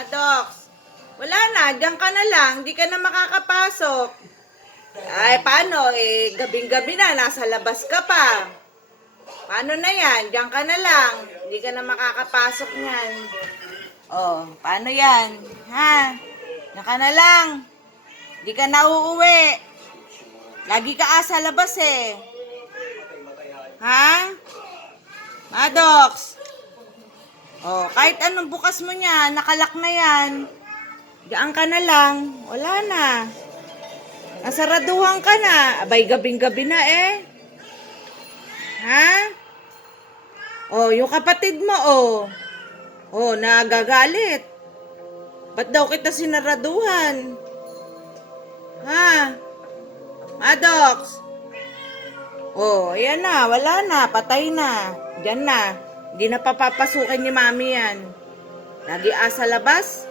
Maddox, wala na, diyan ka na lang, hindi ka na makakapasok. Ay, paano? Gabing-gabi na, nasa labas ka pa. Paano na yan? Diyan ka na lang, hindi ka na makakapasok niyan. Oh, paano yan? Ha? Diyan ka na lang. Hindi ka na uuwi. Lagi ka sa labas eh. Ha? Maddox. Oh, kahit anong bukas mo niya, nakalak na yan. Diyan ka na lang. Wala na. Nasaraduhan ka na. Abay, gabing-gabi na eh. Ha? Oh, yung kapatid mo, oh. Oh, nagagalit. Ba't daw kita sinaraduhan? Ha? Maddox. Oh, ayan na. Wala na. Patay na. Diyan na. Hindi na papapasukin ni mami yan. Lagi sa labas.